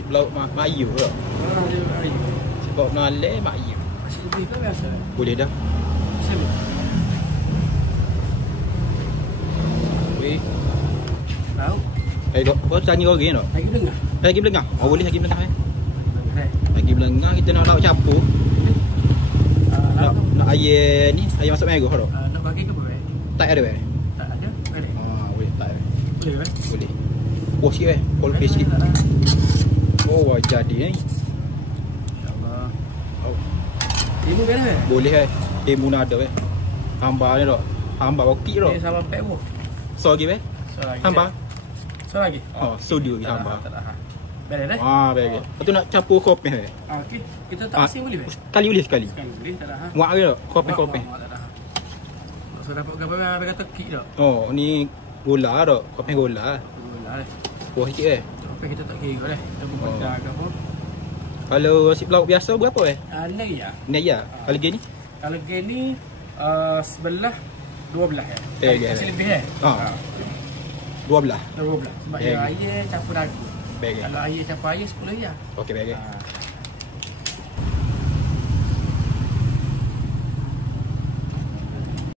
Sip lauk mak ayu ke? Dia air. Sebab nalai mak ayu. Masih lebih ke biasa? Boleh dah. Masih lebih. Weh. Tahu? Dok, kau tanya kau gini tak? Lagi dengar? Lagi belengah? Oh boleh lagi belengah Dengar. Lagi belengah kita nak lauk campur. Nak air ni, air masak merah tak? Nak bagi ke apa? Tak ada weh. Tak ada. Boleh. Boleh tak ada. Boleh kan? Boleh. Oh sikit weh. Call face sikit. Oh jadi ni. InsyaAllah. Oh. Timun kan eh? Boleh timun ada weh. Hamba ni tak? Hamba okey tak? Ni sama pek pun. So lagi weh. So lagi. Hamba. So lagi. Studio lagi hamba. Tak dah. Boleh dah. Baik. Lepas tu nak campur kopi weh. Okey. Kita tak asing boleh weh? Sekali boleh sekali. Sekali boleh tak dah. Muak ke tak? Kopi. Tak dah. So dapat gambar ada kata kik tak? Oh ni gula tak? Kopi gula. Gula dah. Kuah sikit weh. Tapi kita tak kira dah. Kita benda ke apa? Kalau sip lauk biasa berapa weh? Ni ya. Ni ya. Kalau gini? Kalau gini sebelah 12 ya. Masih lebih 12. 12. Sebab air campur dagu. Baik. Kalau air campur air 10 ya. Okey baik.